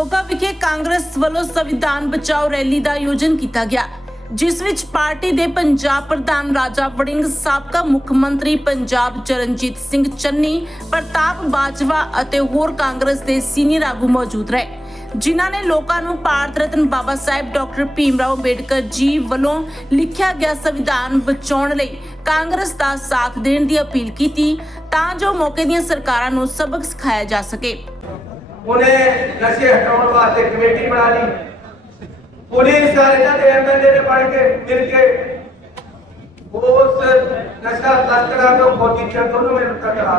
ਮੋਗਾ ਵਿਖੇ ਕਾਂਗਰਸ ਵੱਲੋਂ ਸੰਵਿਧਾਨ ਬਚਾਓ ਰੈਲੀ ਦਾ ਆਯੋਜਨ ਕੀਤਾ ਗਿਆ, ਜਿਸ ਵਿੱਚ ਪਾਰਟੀ ਦੇ ਪੰਜਾਬ ਪ੍ਰਧਾਨ ਰਾਜਾ ਵੜਿੰਗ, ਸਾਬਕਾ ਮੁੱਖ ਮੰਤਰੀ ਪੰਜਾਬ ਚਰਨਜੀਤ ਸਿੰਘ ਚੰਨੀ, ਪ੍ਰਤਾਪ ਬਾਜਵਾ ਅਤੇ ਹੋਰ ਕਾਂਗਰਸ ਦੇ ਸੀਨੀਅਰ ਆਗੂ ਮੌਜੂਦ ਰਹੇ, ਜਿਨ੍ਹਾਂ ਨੇ ਲੋਕਾਂ ਨੂੰ ਭਾਰਤ ਰਤਨ ਬਾਬਾ ਸਾਹਿਬ ਡਾਕਟਰ ਭੀਮ ਰਾਓ ਅੰਬੇਡਕਰ ਜੀ ਵੱਲੋਂ ਲਿਖਿਆ ਗਿਆ ਸੰਵਿਧਾਨ ਬਚਾਉਣ ਲਈ ਕਾਂਗਰਸ ਦਾ ਸਾਥ ਦੇਣ ਦੀ ਅਪੀਲ ਕੀਤੀ ਤਾਂ ਜੋ ਮੌਕੇ ਦੀਆਂ ਸਰਕਾਰਾਂ ਨੂੰ ਸਬਕ ਸਿਖਾਇਆ ਜਾ ਸਕੇ। ਉਹਨੇ ਨਸ਼ੇ ਹਟਾਉਣ ਵਾਸਤੇ ਕਮੇਟੀ ਬਣਾ ਲਈ। ਪੁਲਿਸ ਸਾਰੇ ਇਹਨਾਂ ਦੇ ਐਮਐਲਏ ਨੇ ਬਣ ਕੇ ਮਿਲ ਕੇ ਉਸ ਨਸ਼ਾ ਤਸਕਰਾਂ ਤੋਂ ਫੌਜੀ ਚੰਦ ਦੋਨੋਂ ਮੇਰੇ ਟਕਰਾ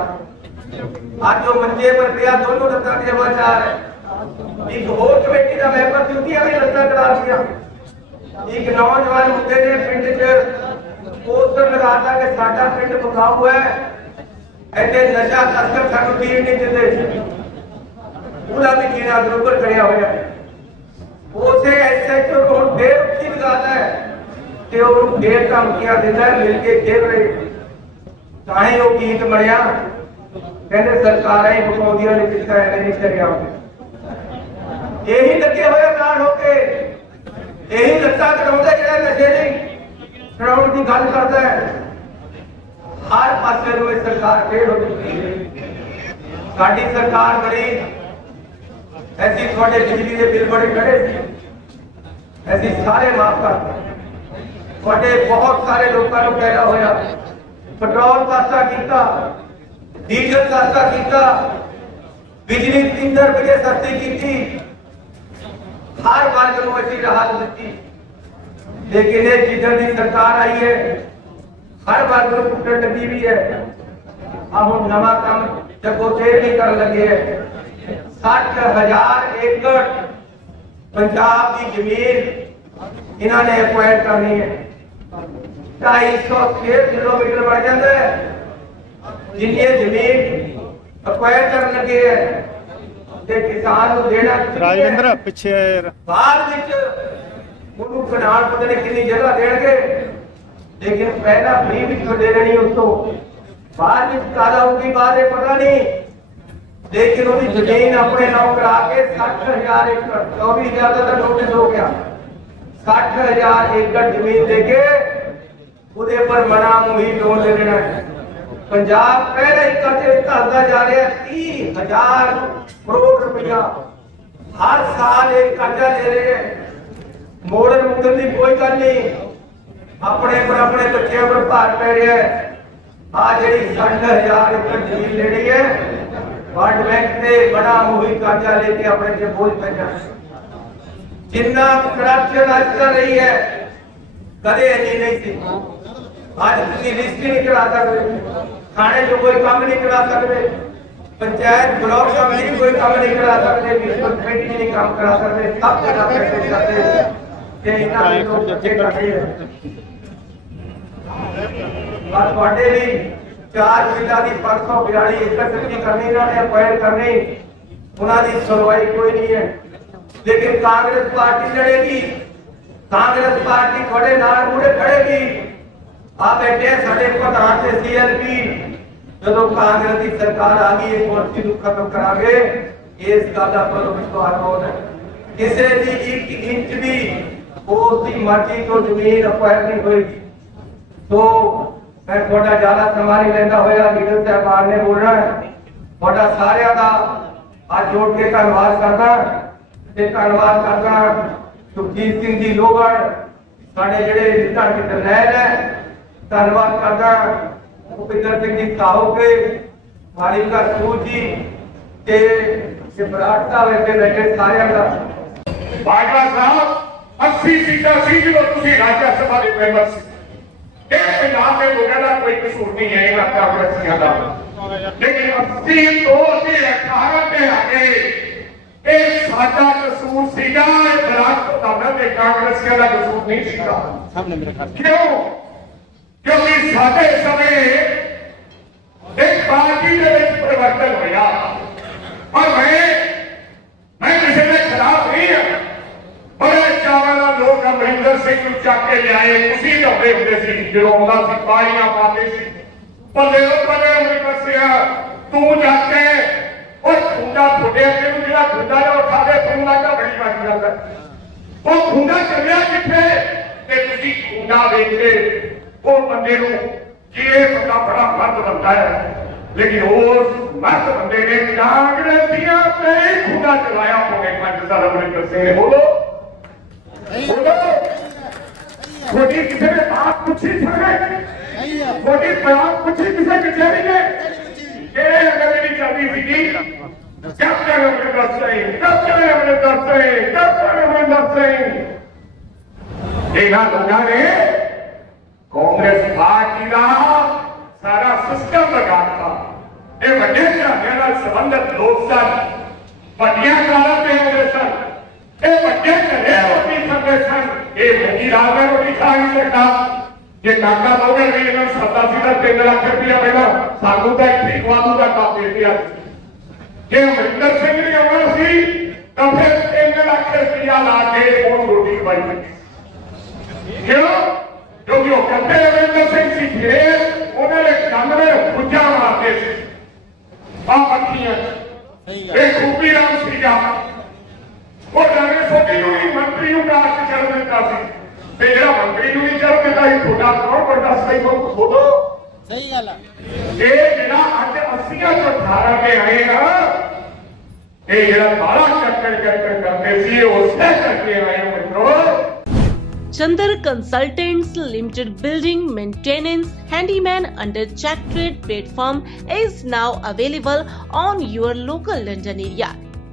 ਅੱਜ ਉਹ ਮੰਜੇ ਪਰ ਪਿਆ, ਦੋਨੋਂ ਲੱਤਾਂ ਦੇ ਆਵਾਜ਼ਾਰ ਹੈ ਇੱਕ ਹੋਰ ਕਮੇਟੀ ਦਾ ਮੈਂਬਰ ਜੁੱਤੀਆਂ ਵੀ ਲੱਤਾਂ ਕਰਾ ਦਿੱਤੀਆਂ। ਇੱਕ ਨੌਜਵਾਨ ਮੁੰਡੇ ਨੇ ਪਿੰਡ 'ਚ ਪੋਸਟਰ ਲਗਾਤਾ ਕਿ ਸਾਡਾ ਪਿੰਡ ਬਖਾਊ ਹੈ। ਇੱਥੇ ਨਸ਼ਾ ਤਸਕਰ ਸਾਨੂੰ ਜੀਣ ਨਹੀਂ ਦਿੰਦੇ। ਉਹਦਾ ਵੀ ਜੀਣਾ ਬਰੋਬਰ ਹੋਇਆ ਹੈ। ਉਸੇ ਐਸਐਚਓ ਨੂੰ ਹੁਣ ਫੇਰ ਉੱਚੀ ਲਗਾਦਾ ਹੈ ਤੇ ਉਹਨੂੰ ਫੇਰ ਧਮਕੀਆਂ ਦਿੰਦਾ ਹੈ, ਮਿਲ ਕੇ ਖੇਡ ਰਹੇ ਤਾਂ ਹੀ ਉਹ ਗੀਤ ਬਣਿਆ। ਕਹਿੰਦੇ ਸਰਕਾਰਾਂ ਹੀ ਬਕਾਉਂਦੀਆਂ ਨੇ ਕੀਤਾ ਐ ਨਹੀਂ ਕਰਿਆ ਇਹੀ ਲੱਗੇ ਹੋਏ ਨਾਲ ਹੋ ਕੇ। ਇਹੀ ਲੱਤਾਂ ਕਰਾਉਂਦਾ ਜਿਹੜਾ ਨਸ਼ੇ ਨਹੀਂ ਕਰਾਉਣ ਦੀ ਗੱਲ ਕਰਦਾ ਹੈ। ਹਰ ਪਾਸੇ ਨੂੰ ਇਹ ਸਰਕਾਰ ਫੇਰ ਹੋ ਚੁੱਕੀ ਹੈ। ਸਾਡੀ ਸਰਕਾਰ ਬੜੀ ਐਸੀ ਤੁਹਾਡੇ ਬਿਜਲੀ ਦੇ ਬਿੱਲ ਬੜੇ ਖੜੇ ਸੀ ਐਸੀ ਸਾਰੇ ਮਾਫ ਕਰ ਤੁਹਾਡੇ ਬਹੁਤ ਸਾਰੇ ਲੋਕਾਂ ਨੂੰ ਪੈਦਾ ਹੋਇਆ ਪੈਟਰੋਲ ਸਸਤਾ ਕੀਤਾ ਡੀਜ਼ਲ ਸਸਤਾ ਕੀਤਾ ਬਿਜਲੀ 3 ਰੁਪਏ ਸਸਤੀ ਕੀਤੀ ਹਰ ਵਰਗ ਨੂੰ ਅਸੀਂ ਰਾਹਤ ਦਿੱਤੀ ਲੇਕਿਨ ਇਹ ਜਿੱਦਾਂ ਦੀ ਸਰਕਾਰ ਆਈ ਹੈ ਹਰ ਵਰਗ ਨੂੰ ਟੁੱਟਣ ਲੱਗੀ ਵੀ ਹੈ ਆਹ ਹੁਣ ਨਵਾਂ ਕੰਮ ਜਗੋ ਤੇ ਵੀ ਕਰਨ ਲੱਗੇ ਹੈ 60000 ਏਕੜ ਪੰਜਾਬ ਦੀ ਜ਼ਮੀਨ ਇਹਨਾਂ ਨੇ ਐਕਵਾਇਰ ਕਰਨੀ ਹੈ। 250 ਸਕੁਅਰ ਕਿਲੋਮੀਟਰ ਬਣ ਜਾਂਦਾ ਹੈ। ਜਿੰਨੀ ਜ਼ਮੀਨ ਐਕਵਾਇਰ ਕਰਨ ਲੱਗੇ ਹੈ ਤੇ ਕਿਸਾਨ ਨੂੰ ਦੇਣਾ? ਰਾਜਵਿੰਦਰ ਪਿੱਛੇ ਬਾਅਦ ਵਿੱਚ ਉਹਨੂੰ ਕਨਾਲ ਪਤਾ ਨਹੀਂ ਕਿੰਨੀ ਜਗ੍ਹਾ ਦੇਣਗੇ। ਲੇਕਿਨ ਪਹਿਲਾਂ ਫ੍ਰੀ ਵਿੱਚ ਦੇ ਦੇਣੀ ਉਸ ਤੋਂ। ਬਾਅਦ ਵਿੱਚ ਕਾਲਾ ਹੋਊਗੀ ਬਾਅਦ ਇਹ ਪਤਾ ਨਹੀਂ। ਲੇਕਿਨ ਉਹਦੀ ਜ਼ਮੀਨ ਆਪਣੇ ਨਾਮ ਕਰਾ ਕੇ 60000 ਏਕੜ 24000 ਦਾ ਨੋਟਿਸ ਹੋ ਗਿਆ। 60000 ਏਕੜ ਜ਼ਮੀਨ ਦੇ ਕੇ ਉਹਦੇ ਪਰ ਮਨਾ ਮੁਹੀ ਲੋਨ ਦੇ ਦੇਣਾ ਪੰਜਾਬ ਪਹਿਲੇ ਹੀ ਕਰਜ਼ੇ ਵਿੱਚ ਧਸਦਾ ਜਾ ਰਿਹਾ 30000 ਕਰੋੜ ਰੁਪਇਆ ਹਰ ਸਾਲ ਇਹ ਕਰਜ਼ਾ ਲੈ ਰਹੇ ਹੈ। ਮੋੜਨ ਮੁਕਤਨ ਦੀ ਕੋਈ ਗੱਲ ਨਹੀਂ। ਆਪਣੇ ਪਰ ਆਪਣੇ ਬੱਚਿਆਂ ਪਰ ਭਾਰ ਪੈ ਰਿਹਾ ਹੈ। ਆ ਜਿਹੜੀ 60000 ਏਕੜ ਜ਼ਮੀਨ ਲੈਣੀ ਹੈ ਵਰਲਡ ਬੈਂਕ ਤੇ ਬੜਾ ਮੋਹੀ ਕਰਜ਼ਾ ਲੈ ਕੇ ਆਪਣੇ ਤੇ ਬੋਝ ਪੈ ਜਾਣਾ ਜਿੰਨਾ ਕਰਪਸ਼ਨ ਅੱਜ ਚੱਲ ਰਹੀ ਹੈ ਕਦੇ ਇੰਨੀ ਨਹੀਂ ਸੀ ਅੱਜ ਤੁਸੀਂ ਲਿਸਟ ਹੀ ਨਹੀਂ ਕਰਾ ਸਕਦੇ ਥਾਣੇ 'ਚ ਕੋਈ ਕੰਮ ਨਹੀਂ ਕਰਾ ਸਕਦੇ ਪੰਚਾਇਤ ਬਲਾਕ ਕਮੇਟੀ 'ਚ ਕੋਈ ਕੰਮ ਨਹੀਂ ਕਰਾ ਸਕਦੇ ਮਿਊਨਿਸਪਲ ਕਮੇਟੀ 'ਚ ਨਹੀਂ ਕੰਮ ਕਰਾ ਸਕਦੇ ਸਭ ਜਗ੍ਹਾ ਪੈਸੇ ਜਾਂਦੇ ਤੇ ਇਹਨਾਂ ਦੇ ਲੋਕ ਚਾਰ ਜ਼ਿਲ੍ਹਾ ਦੀ 542 ਏਕੜ ਜ਼ਮੀਨ ਕਰਨੀ, ਇਹਨਾਂ ਨੇ ਅਪਾਇਰ ਕਰਨੀ। ਉਹਨਾਂ ਦੀ ਸੁਣਵਾਈ ਕੋਈ ਨਹੀਂ ਹੈ। ਲੇਕਿਨ ਕਾਂਗਰਸ ਪਾਰਟੀ ਲੜੇਗੀ। ਕਾਂਗਰਸ ਪਾਰਟੀ ਤੁਹਾਡੇ ਨਾਲ ਮੂਹਰੇ ਖੜੇਗੀ। ਆ ਬੈਠੇ ਸਾਡੇ ਪ੍ਰਧਾਨ ਤੇ ਸੀਐਲਪੀ ਜਦੋਂ ਕਾਂਗਰਸ ਦੀ ਸਰਕਾਰ ਆ ਗਈ, ਇਹ ਕੁਰਸੀ ਨੂੰ ਖਤਮ ਕਰਾਂਗੇ। ਇਸ ਗੱਲ ਦਾ ਪਰ ਵਿਸ਼ਵਾਸ ਬਹੁਤ ਕਿਸੇ ਦੀ ਇੱਕ ਇੰਚ ਵੀ ਉਸ ਦੀ ਮਰਜ਼ੀ ਤੋਂ ਜ਼ਮੀਨ ਅਪਾਇਰ ਨਹੀਂ ਹੋਏਗੀ। ਸੋ ਮੈਂ ਤੁਹਾਡਾ ਜ਼ਿਆਦਾ ਸਮਾਂ ਨਹੀਂ ਲੈਂਦਾ ਹੋਇਆ ਲੀਡਰ ਸਾਹਿਬਾਨ ਨੇ ਬੋਲਣਾ ਤੁਹਾਡਾ ਸਾਰਿਆਂ ਦਾ ਅੱਜ ਜੋੜ ਕੇ ਧੰਨਵਾਦ ਕਰਦਾ ਤੇ ਧੰਨਵਾਦ ਕਰਦਾ ਸੁਖਜੀਤ ਸਿੰਘ ਜੀ ਲੋਗੜ ਸਾਡੇ ਜਿਹੜੇ ਨਿੱਤਾ ਜਰਨੈਲ ਹੈ। ਧੰਨਵਾਦ ਕਰਦਾ ਭੁਪਿੰਦਰ ਸਿੰਘ ਜੀ ਸਾਹੋ ਮਾਲਿਕਾ ਸੂਰ ਜੀ ਤੇ ਸਿਮਰਾਟ ਸਾਹਿਬ ਇੱਥੇ ਬੈਠੇ ਸਾਰਿਆਂ ਦਾ। ਬਾਜਵਾ ਸਾਹਿਬ 80 ਸੀਟਾਂ ਸੀ ਜਦੋਂ ਤੁਸੀਂ ਰਾਜ ਸਭਾ ਦੇ ਮੈਂਬਰ ਸੀ। ਇਹ ਪੰਜਾਬ ਦੇ ਲੋਕਾਂ ਦਾ ਕੋਈ ਕਸੂਰ ਨਹੀਂ ਹੈ ਇਹਨਾਂ ਕਾਂਗਰਸੀਆਂ ਦਾ ਲੇਕਿਨ 80 ਤੋਂ ਅਸੀਂ 18 ਤੇ ਆ ਗਏ ਇਹ ਸਾਡਾ ਕਸੂਰ ਸੀਗਾ ਇਹ ਦਰਾਜ ਦਾ ਤੇ ਕਾਂਗਰਸੀਆਂ ਦਾ ਕਸੂਰ ਨਹੀਂ ਸੀਗਾ ਸਾਹਮਣੇ ਮੇਰੇ ਘਰ ਕਿਉਂ ਕਿਉਂਕਿ ਸਾਡੇ ਸਮੇਂ ਇੱਕ ਪਾਰਟੀ ਦੇ ਵਿੱਚ ਪਰਿਵਰਤਨ ਹੋਇਆ ਔਰ ਮੈਂ ਮੈਂ ਕਿਸੇ ਦੇ ਖਿਲਾਫ ਨਹੀਂ ਹਾਂ ਬੜੇ ਚਾਵਾਂ ਨਾਲ ਲੋਕ ਅਮਰਿੰਦਰ ਸਿੰਘ ਨੂੰ ਚੱਕ ਕੇ ਲਿਆਏ। ਤੁਸੀਂ ਲੱਭੇ ਹੁੰਦੇ ਸੀ, ਜਦੋਂ ਆਉਂਦਾ ਸੀ ਪਾਣੀਆਂ ਪਾਉਂਦੇ ਸੀ। ਬੱਲੇ ਉਹ ਬੱਲੇ ਅਮਰਿੰਦਰ ਸਿੰਘ ਤੂੰ ਜਾ ਕੇ, ਉਹ ਖੁੰਡਾ ਫੁੱਟੇ ਤੇ ਨੂੰ ਜਿਹੜਾ ਖੁੰਡਾ ਨਾ ਉਠਾ ਦੇ ਤੂੰ ਨਾ ਘਬੜੀ ਬਣ ਜਾਂਦਾ ਉਹ ਖੁੰਡਾ ਚੱਲਿਆ ਕਿੱਥੇ? ਤੇ ਤੁਸੀਂ ਖੁੰਡਾ ਵੇਖ ਉਹ ਬੰਦੇ ਨੂੰ ਜੇ ਬੰਦਾ ਬੜਾ ਫਰਦ ਬੰਦਾ ਹੈ, ਲੇਕਿਨ ਉਸ ਮਰਦ ਬੰਦੇ ਨੇ ਕਾਂਗਰਸੀਆਂ ਤੇ ਖੁੰਡਾ ਚਲਾਇਆ। ਹੋਵੇ ਪੰਜ ਸਾਲ ਅਮਰਿੰਦਰ ਸਿੰਘ ਬੋਲੋ। ਕੋਈ ਕਿਸੇ ਨੇ ਬਾਤ ਪੁੱਛੀ ਸਕਦੇ ਕੋਈ ਬਾਤ ਪੁੱਛੀ ਕਿਸੇ ਕਚਹਿਰੀ ਨੇ ਇਹ ਅਗਰ ਜਿਹੜੀ ਚੱਲਦੀ ਸੀਗੀ captain Amarinder Singh captain Amarinder Singh captain Amarinder Singh ਇਹਨਾਂ ਲੋਕਾਂ ਨੇ ਕਾਂਗਰਸ ਪਾਰਟੀ ਦਾ ਸਾਰਾ ਸਿਸਟਮ ਲਗਾਤਾ ਇਹ ਵੱਡੇ ਘਰਾਣਿਆਂ ਨਾਲ ਸੰਬੰਧਿਤ ਲੋਕ ਸਨ ਵੱਡੀਆਂ ਕਾਰਾਂ ਤੇ ਆਉਂਦੇ ਸਨ ਇਹ ਵੱਡੇ ਘਰੇ ਰੋਟੀ ਖਾਂਦੇ ਸਨ। ਇਹ ਮੁੰਗੀ ਰਾਤ ਨੂੰ ਰੋਟੀ ਖਾ ਨਹੀਂ ਸਕਦਾ। ਜੇ ਕਾਕਾ ਲੋਗਰ ਵੀ ਇਹਨਾਂ ਨੂੰ ਸੀ ਤਾਂ 3 ਲੱਖ ਰੁਪਇਆ ਪਹਿਲਾਂ ਸਾਨੂੰ ਤਾਂ ਇੱਥੇ ਖਵਾ ਦੂਗਾ ਕਾਪੇ ਤੇ ਅੱਜ ਜੇ ਅਮਰਿੰਦਰ ਸਿੰਘ ਨੇ ਆਉਣਾ ਸੀ ਤਾਂ ਫਿਰ 3 ਲੱਖ ਰੁਪਇਆ ਲਾ ਕੇ ਉਹ ਰੋਟੀ ਖਵਾਈ। ਕਿਉਂ? ਕਿਉਂਕਿ ਉਹ ਕੱਟੇ ਅਮਰਿੰਦਰ ਸਿੰਘ ਸੀ ਫਿਰ ਉਹਨਾਂ ਦੇ ਕੰਨ ਵਿੱਚ ਖੁੱਜਾ ਮਾਰਦੇ ਸੀ। ਆ ਪੱਖੀਆਂ ਇਹ ਖੂਬੀ ਰਾਮ ਸੀਗਾ। ਉਹ ਜਾਨੇ ਸੋਟੀ ਨੂੰ ਵੀ ਮੰਤਰੀ ਨੂੰ ਕਾਸ਼ ਚੜ ਦਿੰਦਾ ਸੀ ਤੇ ਜਿਹੜਾ ਮੰਤਰੀ ਨੂੰ ਵੀ ਚੜ ਦਿੰਦਾ ਸੀ ਤੁਹਾਡਾ ਕੌਣ ਵੱਡਾ ਸਹੀ ਮੁਖ ਬੋਲੋ ਸਹੀ ਗੱਲ ਆ ਇਹ ਜਿਹੜਾ ਅੱਜ 80 ਤੋਂ 18 ਤੇ ਆਏਗਾ ਇਹ ਜਿਹੜਾ ਬਾਲਾ ਚੱਕਰ ਚੱਕਰ ਕਰਦੇ ਸੀ ਇਹ ਉਸੇ ਕਰਕੇ ਆਏ ਹੋ ਮਿੱਤਰੋ Chandar Consultants Limited building maintenance handyman under check trade platform is now available on your local London area.